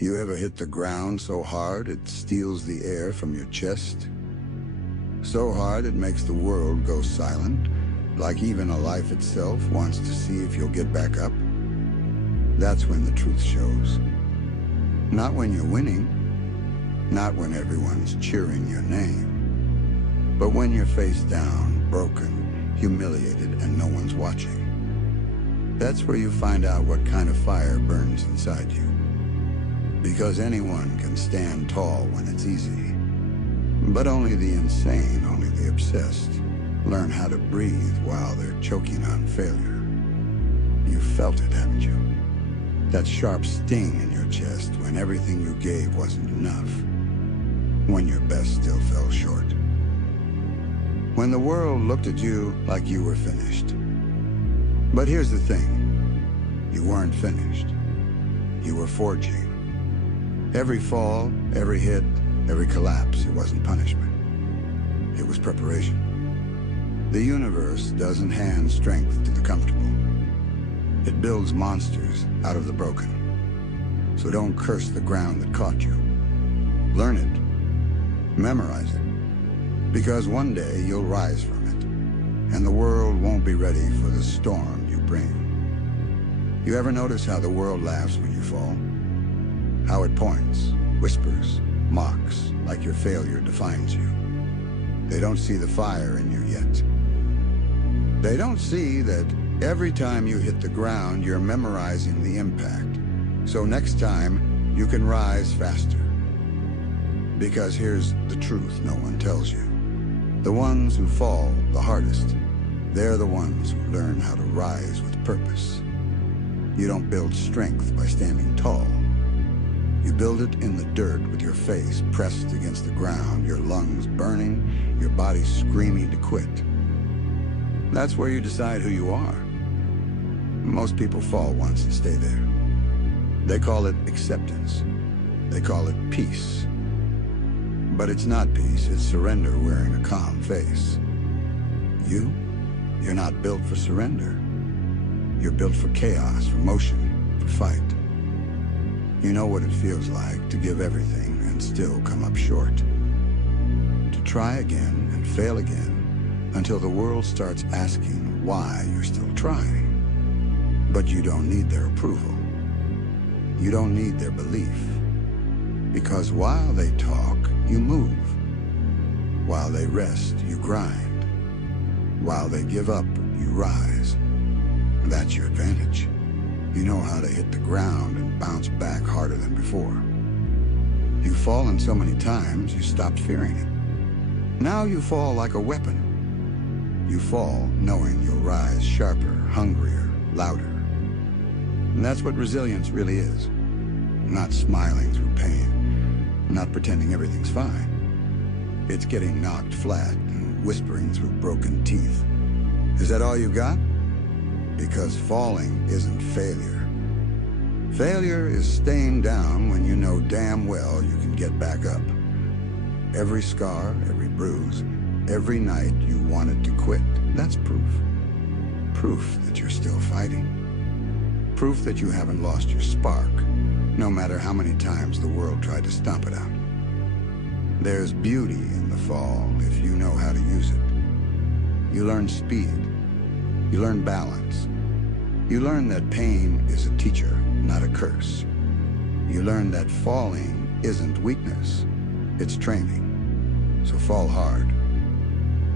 You ever hit the ground so hard it steals the air from your chest? So hard it makes the world go silent, like even a life itself wants to see if you'll get back up? That's when the truth shows. Not when you're winning, not when everyone's cheering your name, but when you're face down, broken, humiliated, and no one's watching. That's where you find out what kind of fire burns inside you. Because anyone can stand tall when it's easy. But only the insane, only the obsessed, learn how to breathe while they're choking on failure. You felt it, haven't you? That sharp sting in your chest when everything you gave wasn't enough. When your best still fell short. When the world looked at you like you were finished. But here's the thing. You weren't finished. You were forging. Every fall, every hit, every collapse, it wasn't punishment. It was preparation. The universe doesn't hand strength to the comfortable. It builds monsters out of the broken. So don't curse the ground that caught you. Learn it. Memorize it. Because one day you'll rise from it, and the world won't be ready for the storm you bring. You ever notice how the world laughs when you fall? How it points, whispers, mocks, like your failure defines you. They don't see the fire in you yet. They don't see that every time you hit the ground, you're memorizing the impact. So next time, you can rise faster. Because here's the truth no one tells you. The ones who fall the hardest, they're the ones who learn how to rise with purpose. You don't build strength by standing tall. You build it in the dirt with your face pressed against the ground, your lungs burning, your body screaming to quit. That's where you decide who you are. Most people fall once and stay there. They call it acceptance. They call it peace. But it's not peace, it's surrender wearing a calm face. You're not built for surrender. You're built for chaos, for motion, for fight. You know what it feels like to give everything and still come up short. To try again and fail again until the world starts asking why you're still trying. But you don't need their approval. You don't need their belief. Because while they talk, you move. While they rest, you grind. While they give up, you rise. That's your advantage. You know how to hit the ground and bounce back harder than before. You've fallen so many times, you stopped fearing it. Now you fall like a weapon. You fall knowing you'll rise sharper, hungrier, louder. And that's what resilience really is. Not smiling through pain, not pretending everything's fine. It's getting knocked flat and whispering through broken teeth. Is that all you got? Because falling isn't failure. Failure is staying down when you know damn well you can get back up. Every scar, every bruise, every night you wanted to quit, that's proof. Proof that you're still fighting. Proof that you haven't lost your spark, no matter how many times the world tried to stomp it out. There's beauty in the fall if you know how to use it. You learn speed. You learn balance. You learn that pain is a teacher, not a curse. You learn that falling isn't weakness, it's training. So fall hard.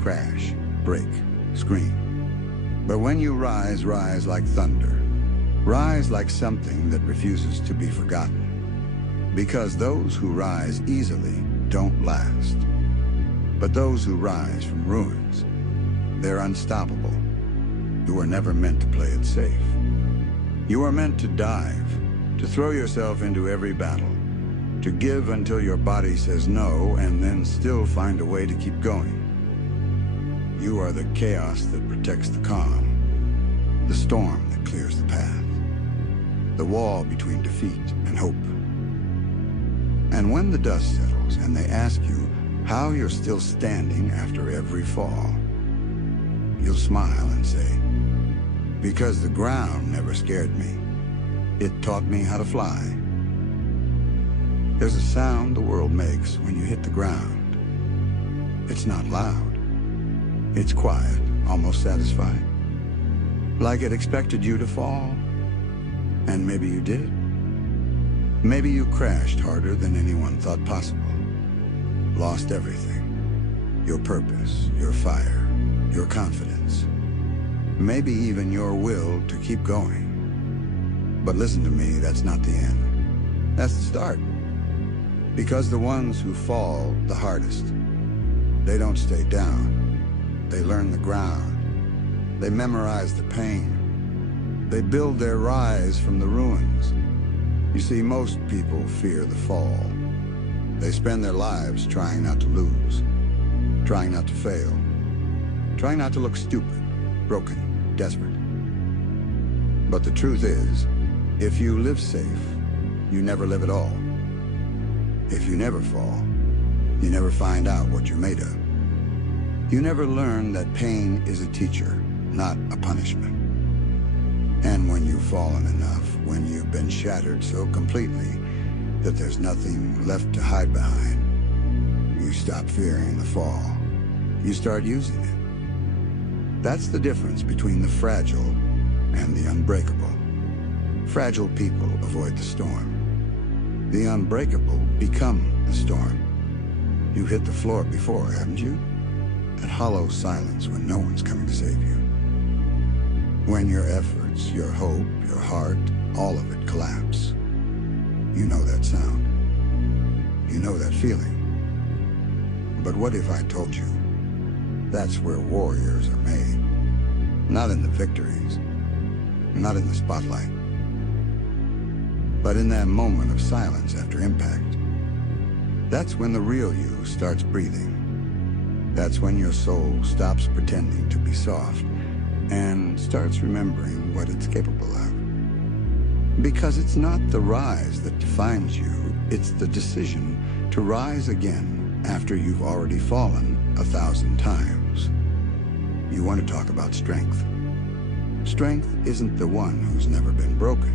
Crash, break, scream. But when you rise, rise like thunder. Rise like something that refuses to be forgotten. Because those who rise easily don't last. But those who rise from ruins, they're unstoppable. You were never meant to play it safe. You are meant to dive, to throw yourself into every battle, to give until your body says no, and then still find a way to keep going. You are the chaos that protects the calm, the storm that clears the path, the wall between defeat and hope. And when the dust settles and they ask you how you're still standing after every fall, you'll smile and say, because the ground never scared me. It taught me how to fly. There's a sound the world makes when you hit the ground. It's not loud. It's quiet, almost satisfied. Like it expected you to fall. And maybe you did. Maybe you crashed harder than anyone thought possible. Lost everything. Your purpose, your fire, your confidence. Maybe even your will to keep going. But listen to me, that's not the end. That's the start. Because the ones who fall the hardest, they don't stay down. They learn the ground. They memorize the pain. They build their rise from the ruins. You see, most people fear the fall. They spend their lives trying not to lose, trying not to fail, trying not to look stupid, broken, desperate. But the truth is, if you live safe, you never live at all. If you never fall, you never find out what you're made of. You never learn that pain is a teacher, not a punishment. And when you've fallen enough, when you've been shattered so completely that there's nothing left to hide behind, you stop fearing the fall. You start using it. That's the difference between the fragile and the unbreakable. Fragile people avoid the storm. The unbreakable become the storm. You hit the floor before, haven't you? That hollow silence when no one's coming to save you. When your efforts, your hope, your heart, all of it collapse. You know that sound. You know that feeling. But what if I told you that's where warriors are made? Not in the victories, not in the spotlight, but in that moment of silence after impact. That's when the real you starts breathing. That's when your soul stops pretending to be soft and starts remembering what it's capable of. Because it's not the rise that defines you, it's the decision to rise again after you've already fallen 1,000 times. You want to talk about strength. Strength isn't the one who's never been broken.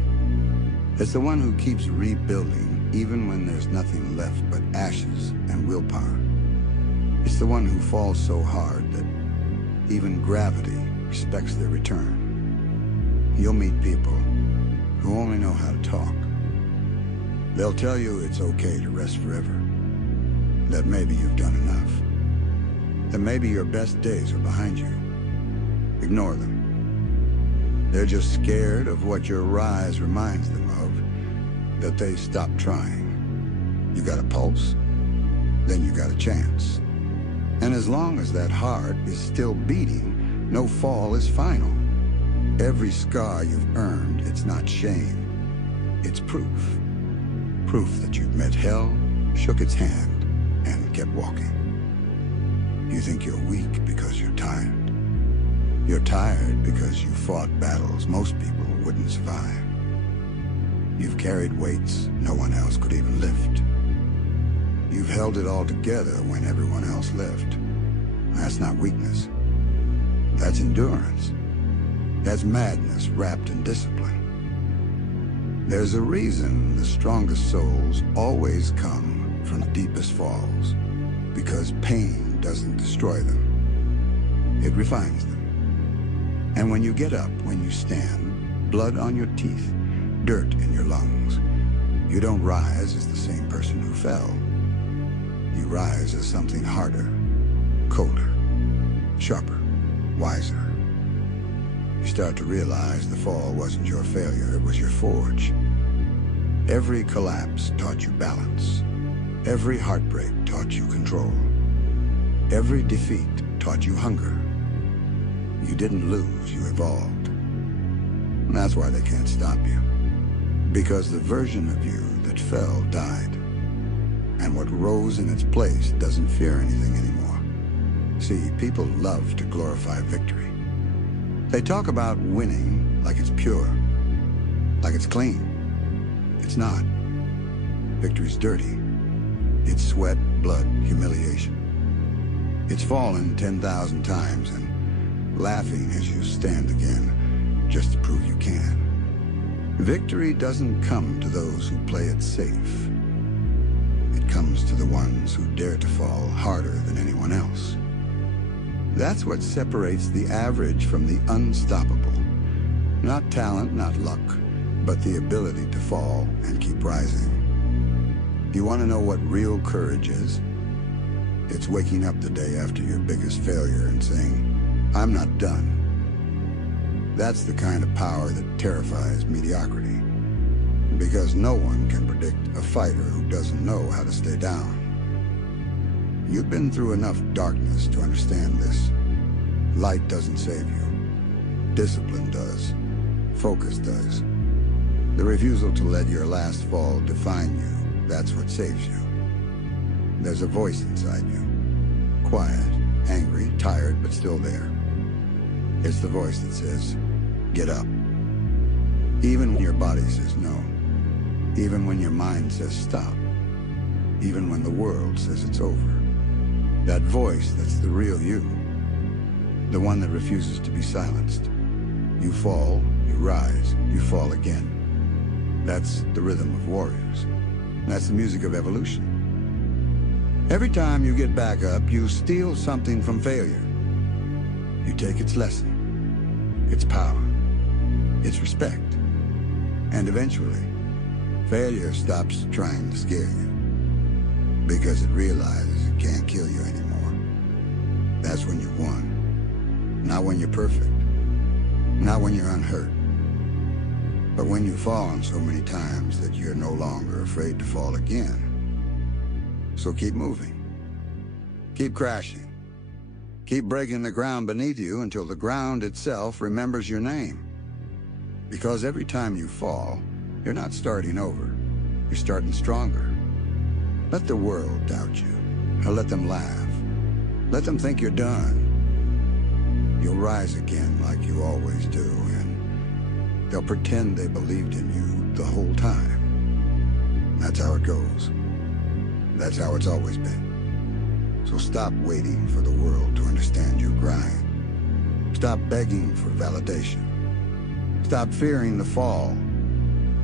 It's the one who keeps rebuilding even when there's nothing left but ashes and willpower. It's the one who falls so hard that even gravity respects their return. You'll meet people who only know how to talk. They'll tell you it's okay to rest forever, that maybe you've done enough, that maybe your best days are behind you. Ignore them. They're just scared of what your rise reminds them of, that they stopped trying. You got a pulse, then you got a chance. And as long as that heart is still beating, no fall is final. Every scar you've earned, it's not shame. It's proof. Proof that you've met hell, shook its hand, and kept walking. You think you're weak because you're tired. You're tired because you fought battles most people wouldn't survive. You've carried weights no one else could even lift. You've held it all together when everyone else left. That's not weakness. That's endurance. That's madness wrapped in discipline. There's a reason the strongest souls always come from the deepest falls, because pain doesn't destroy them. It refines them. And when you get up, when you stand, blood on your teeth, dirt in your lungs, you don't rise as the same person who fell. You rise as something harder, colder, sharper, wiser. You start to realize the fall wasn't your failure, it was your forge. Every collapse taught you balance. Every heartbreak taught you control. Every defeat taught you hunger. You didn't lose, you evolved. And that's why they can't stop you. Because the version of you that fell died. And what rose in its place doesn't fear anything anymore. See, people love to glorify victory. They talk about winning like it's pure, like it's clean. It's not. Victory's dirty. It's sweat, blood, humiliation. It's fallen 10,000 times and laughing as you stand again just to prove you can. Victory doesn't come to those who play it safe. comes to the ones who dare to fall harder than anyone else. That's what separates the average from the unstoppable. Not talent, not luck, but the ability to fall and keep rising. You want to know what real courage is? It's waking up the day after your biggest failure and saying, "I'm not done." That's the kind of power that terrifies mediocrity, because no one can predict a fighter who doesn't know how to stay down. You've been through enough darkness to understand this. Light doesn't save you. Discipline does. Focus does. The refusal to let your last fall define you, that's what saves you. There's a voice inside you. Quiet, angry, tired, but still there. It's the voice that says, "Get up." Even when your body says no. Even when your mind says stop. Even when the world says it's over. That voice, that's the real you. The one that refuses to be silenced. You fall, you rise, you fall again. That's the rhythm of warriors. That's the music of evolution. Every time you get back up, you steal something from failure. You take its lesson, its power, its respect. And eventually, failure stops trying to scare you, because it realizes it can't kill you anymore. That's when you've won. Not when you're perfect. Not when you're unhurt. But when you've fallen so many times that you're no longer afraid to fall again. So keep moving. Keep crashing. Keep breaking the ground beneath you until the ground itself remembers your name. Because every time you fall, you're not starting over. You're starting stronger. Let the world doubt you. Or let them laugh. Let them think you're done. You'll rise again like you always do, and they'll pretend they believed in you the whole time. That's how it goes. That's how it's always been. So stop waiting for the world to understand your grind. Stop begging for validation. Stop fearing the fall.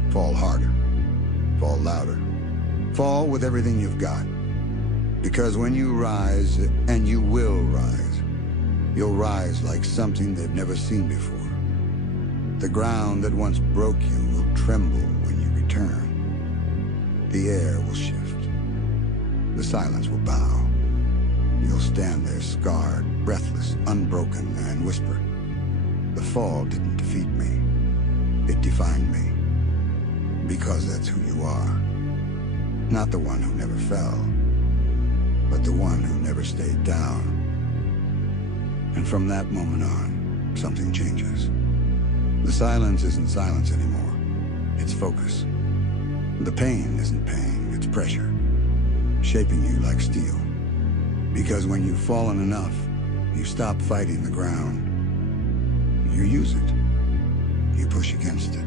Fall harder. Fall louder. Fall with everything you've got. Because when you rise, and you will rise, you'll rise like something they've never seen before. The ground that once broke you will tremble when you return. The air will shift. The silence will bow. You'll stand there scarred, breathless, unbroken, and whisper, "The fall didn't defeat me. It defined me." Because that's who you are. Not the one who never fell, but the one who never stayed down. And from that moment on, something changes. The silence isn't silence anymore. It's focus. The pain isn't pain, it's pressure, shaping you like steel. Because when you've fallen enough, you stop fighting the ground. You use it. You push against it.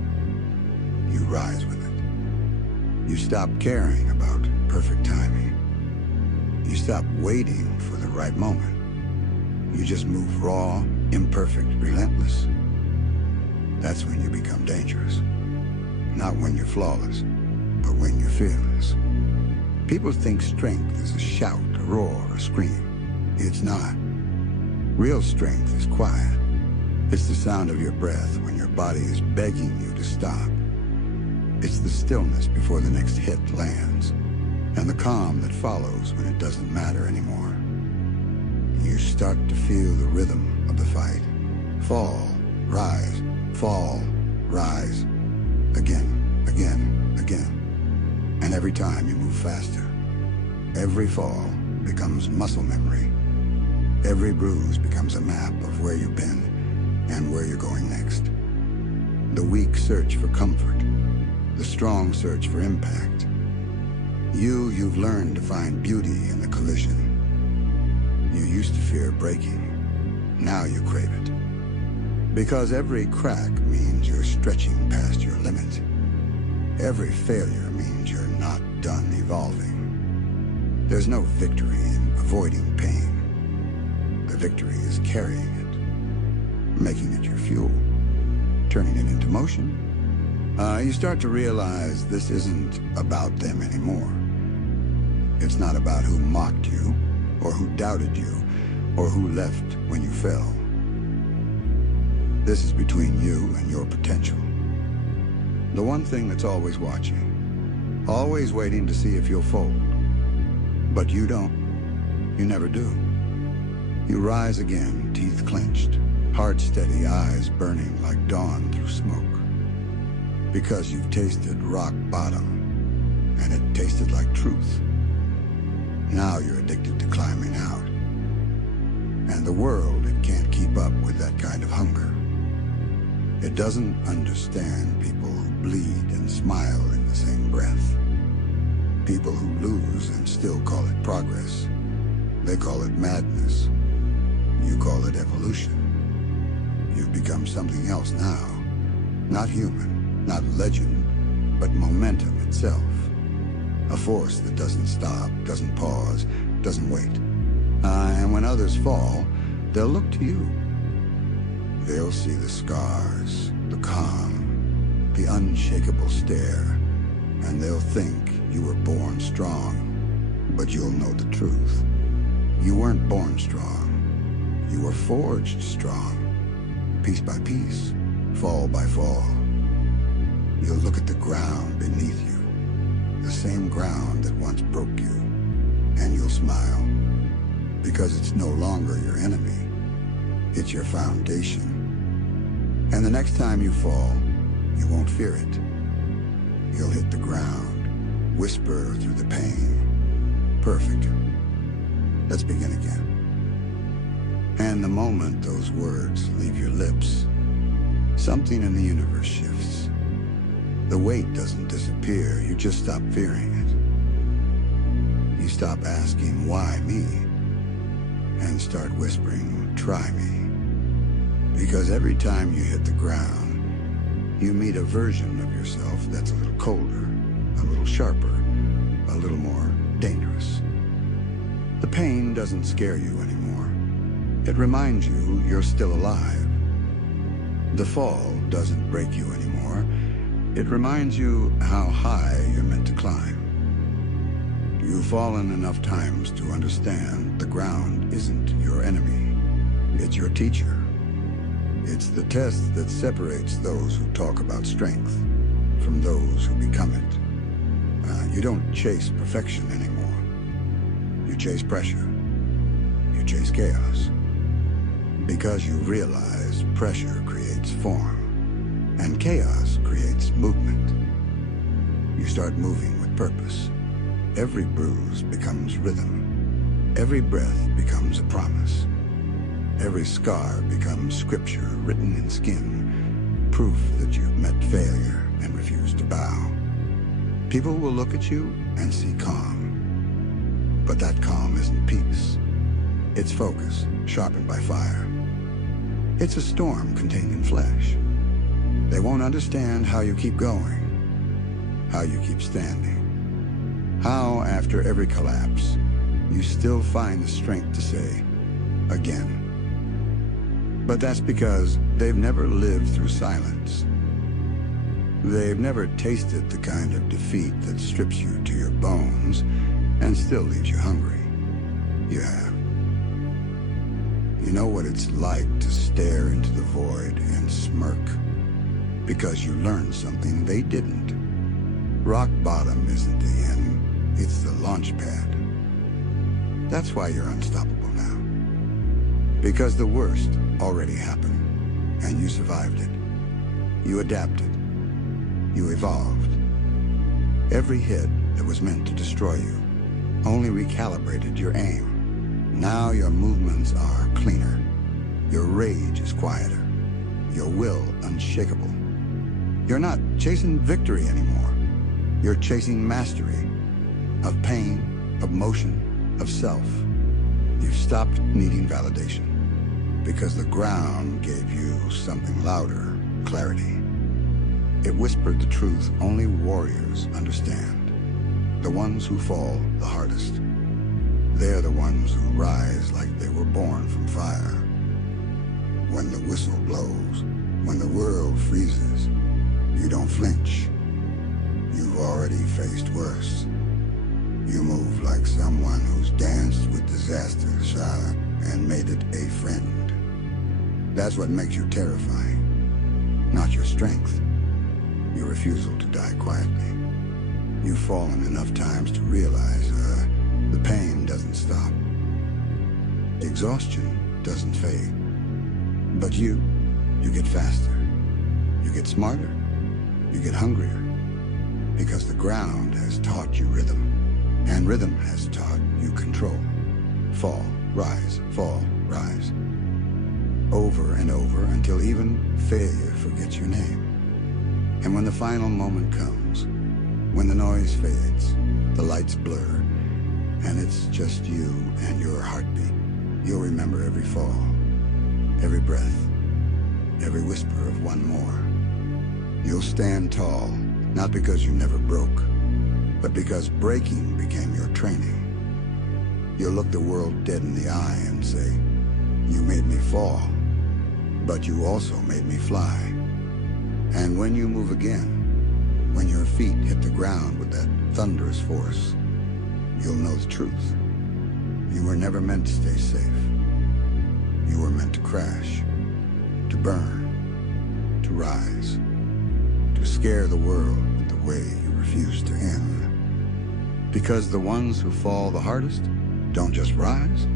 You rise with it. You stop caring about perfect timing. You stop waiting for the right moment. You just move raw, imperfect, relentless. That's when you become dangerous. Not when you're flawless, but when you're fearless. People think strength is a shout, a roar, a scream. It's not. Real strength is quiet. It's the sound of your breath when your body is begging you to stop. It's the stillness before the next hit lands, and the calm that follows when it doesn't matter anymore. You start to feel the rhythm of the fight. Fall, rise, fall, rise. Again, again, again. And every time you move faster. Every fall becomes muscle memory. Every bruise becomes a map of where you've been and where you're going next. The weak search for comfort. The strong search for impact. You've learned to find beauty in the collision. You used to fear breaking. Now you crave it. Because every crack means you're stretching past your limit. Every failure means you're not done evolving. There's no victory in avoiding pain. The victory is carrying it, making it your fuel, turning it into motion. You start to realize this isn't about them anymore. It's not about who mocked you, or who doubted you, or who left when you fell. This is between you and your potential. The one thing that's always watching, always waiting to see if you'll fold. But you don't. You never do. You rise again, teeth clenched, heart steady, eyes burning like dawn through smoke. Because you've tasted rock bottom, and it tasted like truth. Now you're addicted to climbing out. And the world, it can't keep up with that kind of hunger. It doesn't understand people who bleed and smile in the same breath. People who lose and still call it progress. They call it madness. You call it evolution. You've become something else now. Not human, not legend, but momentum itself. A force that doesn't stop, doesn't pause, doesn't wait. And when others fall, they'll look to you. They'll see the scars, the calm, the unshakable stare, and they'll think you were born strong. But you'll know the truth. You weren't born strong. You were forged strong. Piece by piece, fall by fall. You'll look at the ground beneath you, the same ground that once broke you, and you'll smile, because it's no longer your enemy. It's your foundation. And the next time you fall, you won't fear it. You'll hit the ground, whisper through the pain. Perfect. Let's begin again. And the moment those words leave your lips, something in the universe shifts. The weight doesn't disappear, you just stop fearing it. You stop asking, why me? And start whispering, try me. Because every time you hit the ground, you meet a version of yourself that's a little colder, a little sharper, a little more dangerous. The pain doesn't scare you anymore. It reminds you you're still alive. The fall doesn't break you anymore. It reminds you how high you're meant to climb. You've fallen enough times to understand the ground isn't your enemy. It's your teacher. It's the test that separates those who talk about strength from those who become it. You don't chase perfection anymore. You chase pressure. You chase chaos. Because you realize pressure creates form, and chaos creates movement. You start moving with purpose. Every bruise becomes rhythm. Every breath becomes a promise. Every scar becomes scripture written in skin, proof that you've met failure and refused to bow. People will look at you and see calm. But that calm isn't peace. It's focus, sharpened by fire. It's a storm contained in flesh. They won't understand how you keep going, how you keep standing, how after every collapse, you still find the strength to say, again. But that's because they've never lived through silence. They've never tasted the kind of defeat that strips you to your bones and still leaves you hungry. You have. You know what it's like to stare into the void and smirk because you learned something they didn't. Rock bottom isn't the end, it's the launch pad. That's why you're unstoppable now. Because the worst already happened, and you survived it. You adapted. You evolved. Every hit that was meant to destroy you only recalibrated your aim. Now your movements are cleaner. Your rage is quieter. Your will unshakable. You're not chasing victory anymore. You're chasing mastery of pain, of motion, of self. You've stopped needing validation because the ground gave you something louder, clarity. It whispered the truth only warriors understand. The ones who fall the hardest. They're the ones who rise like they were born from fire. When the whistle blows, when the world freezes, you don't flinch. You've already faced worse. You move like like someone who's danced with disaster, Shah, and made it a friend. That's what makes you terrifying, not your strength. Your refusal to die quietly. You've fallen enough times to realize, the pain doesn't stop. The exhaustion doesn't fade. But you get faster. You get smarter. You get hungrier. Because the ground has taught you rhythm. And rhythm has taught you control. Fall, rise, fall, rise. Over and over until even failure forgets your name. And when the final moment comes, when the noise fades, the lights blur, and it's just you and your heartbeat, you'll remember every fall, every breath, every whisper of one more. You'll stand tall, not because you never broke, but because breaking became your training. You'll look the world dead in the eye and say, you made me fall, but you also made me fly. And when you move again, when your feet hit the ground with that thunderous force, you'll know the truth. You were never meant to stay safe. You were meant to crash, to burn, to rise, to scare the world with the way you refuse to end. Because the ones who fall the hardest don't just rise,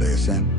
they ascend.